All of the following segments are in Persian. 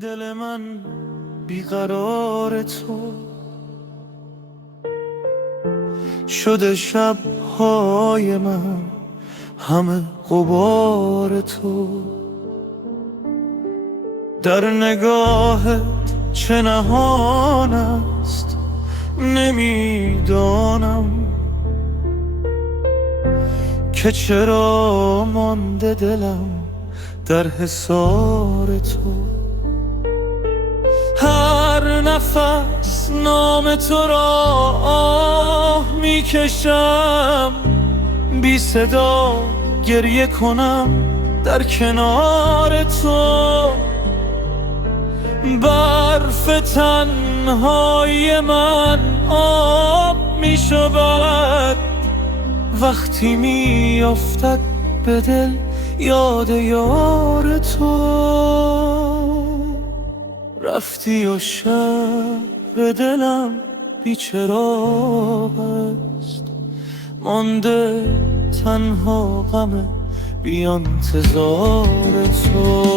دل من بیقرار تو شده، شب‌های من همه غبار تو. در نگاهت چه نهان است نمیدانم، که چرا مانده دلم در حصار تو. هر نفس نام تو را آه میکشم، بی صدا گریه کنم در کنار تو. برف تنهای من آب میشود وقتی میافتد به دل یاد یار تو. رفتی و شب دلم بیچراغ است، مانده تنها غم بی انتظار تو.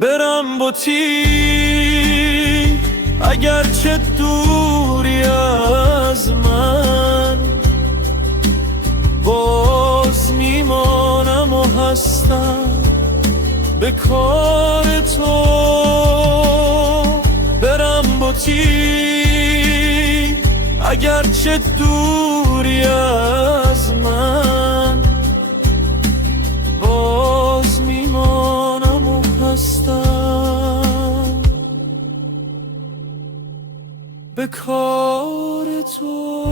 برم با تیر اگرچه دوری از من، باز میمانم و هستم به کار تو. برم با تیر اگرچه دوری از من، باز میمانم و هستم به کار تو.